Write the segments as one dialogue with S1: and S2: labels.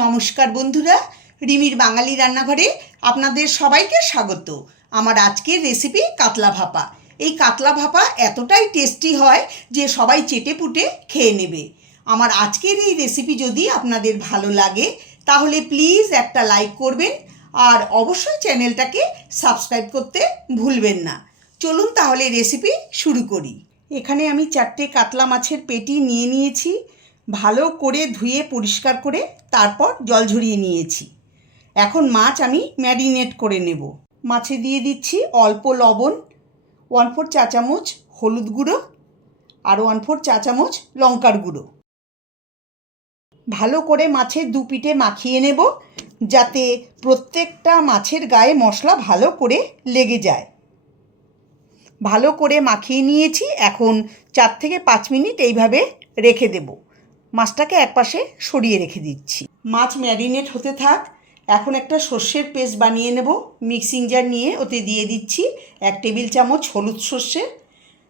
S1: নমস্কার বন্ধুরা, রিমির বাঙালি রান্নাঘরে আপনাদের সবাইকে স্বাগত। আমার আজকের রেসিপি কাতলা ভাপা। এই কাতলা ভাপা এতটাই টেস্টি হয় যে সবাই চেটে পুটে খেয়ে নেবে। আমার আজকের এই রেসিপি যদি আপনাদের ভালো লাগে, তাহলে প্লিজ একটা লাইক করবেন আর অবশ্যই চ্যানেলটাকে সাবস্ক্রাইব করতে ভুলবেন না। চলুন তাহলে রেসিপি শুরু করি। এখানে আমি চারটে কাতলা মাছের পেটি নিয়ে নিয়েছি। ভালো করে ধুয়ে পরিষ্কার করে তারপর জল ঝরিয়ে নিয়েছি। এখন মাছ আমি ম্যারিনেট করে নেব। মাছে দিয়ে দিচ্ছি অল্প লবণ ওয়ান ফোর চা চামচ হলুদ গুঁড়ো আর ওয়ান ফোর চা চামচ লঙ্কার গুঁড়ো। ভালো করে মাছের দু পিঠে মাখিয়ে নেব যাতে প্রত্যেকটা মাছের গায়ে মশলা ভালো করে লেগে যায়। ভালো করে মাখিয়ে নিয়েছি, এখন চার থেকে পাঁচ মিনিট এইভাবে রেখে দেব। মাছটাকে একপাশে সরিয়ে রেখে দিচ্ছি। মাছ ম্যারিনেট হতে থাক। এখন একটা সর্ষের পেস্ট বানিয়ে নেব। মিক্সিং জার নিয়ে ওতে দিয়ে দিচ্ছি এক টেবিল চামচ হলুদ সর্ষে।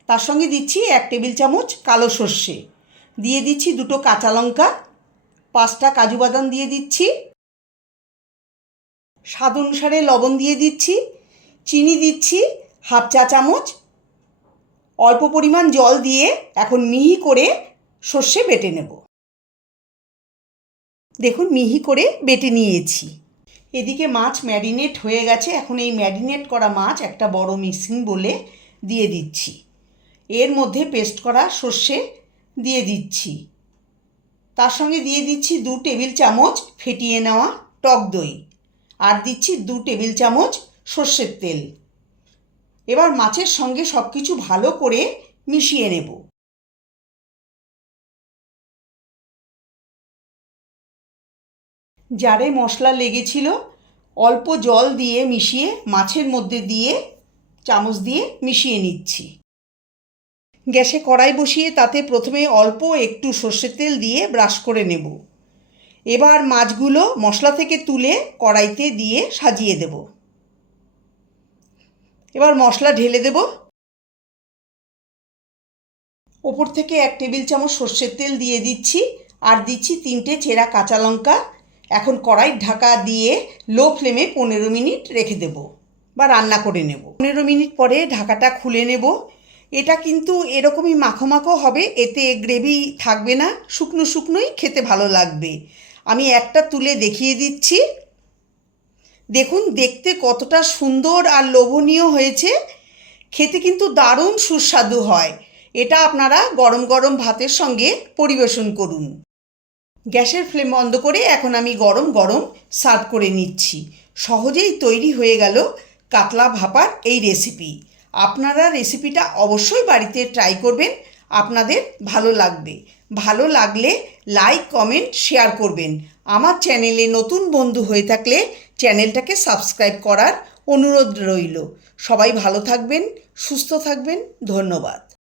S1: তার সঙ্গে দিচ্ছি এক টেবিল চামচ কালো সর্ষে। দিয়ে দিচ্ছি দুটো কাঁচা লঙ্কা। পাঁচটা কাজু বাদাম দিয়ে দিচ্ছি। স্বাদ অনুসারে লবণ দিয়ে দিচ্ছি। চিনি দিচ্ছি হাফ চা চামচ। অল্প পরিমাণ জল দিয়ে এখন মিহি করে সর্ষে বেটে নেব। দেখুন, মিহি করে বেটে নিয়েছি। এদিকে মাছ ম্যারিনেট হয়ে গেছে। এখন এই ম্যারিনেট করা মাছ একটা বড় মিক্সিং বলে দিয়ে দিচ্ছি। এর মধ্যে পেস্ট করা সর্ষে দিয়ে দিচ্ছি। তার সঙ্গে দিয়ে দিচ্ছি দু টেবিল চামচ ফেটিয়ে নেওয়া টক দই। আর দিচ্ছি দু টেবিল চামচ সর্ষের তেল। এবার মাছের সঙ্গে সব কিছু ভালো করে মিশিয়ে নেব। জারে মশলা লেগেছিল, অল্প জল দিয়ে মিশিয়ে, মাছের মধ্যে দিয়ে, চামচ দিয়ে মিশিয়ে নিচ্ছি। গ্যাসে কড়াই বসিয়ে তাতে প্রথমে অল্প একটু সর্ষের তেল দিয়ে ব্রাশ করে নেব। এবার মাছগুলো মশলা থেকে তুলে কড়াইতে দিয়ে সাজিয়ে দেব। এবার মশলা ঢেলে দেব। ওপর থেকে এক টেবিল চামচ সর্ষের তেল দিয়ে দিচ্ছি। আর দিচ্ছি তিনটে চেরা কাঁচা লঙ্কা এখন কড়াইয়ের ঢাকা দিয়ে লো ফ্লেমে পনেরো মিনিট রেখে দেব বা রান্না করে নেব। পনেরো মিনিট পরে ঢাকাটা খুলে নেব। এটা কিন্তু এরকমই মাখো মাখো হবে, এতে গ্রেভি থাকবে না, শুকনো শুকনোই খেতে ভালো লাগবে। আমি একটা তুলে দেখিয়ে দিচ্ছি। দেখুন, দেখতে কতটা সুন্দর আর লোভনীয় হয়েছে। খেতে কিন্তু দারুণ সুস্বাদু হয়। এটা আপনারা গরম গরম ভাতের সঙ্গে পরিবেশন করুন। গ্যাসের ফ্লেম বন্ধ করে এখন আমি গরম গরম সার্ভ করে নিচ্ছি। সহজেই তৈরি হয়ে গেল কাতলা ভাপার এই রেসিপি আপনারা রেসিপিটা অবশ্যই বাড়িতে ট্রাই করবেন, আপনাদের ভালো লাগবে। ভালো লাগলে লাইক কমেন্ট শেয়ার করবেন। আমার চ্যানেলে নতুন বন্ধু হয়ে থাকলে চ্যানেলটাকে সাবস্ক্রাইব করার অনুরোধ রইল। সবাই ভালো থাকবেন, সুস্থ থাকবেন, ধন্যবাদ।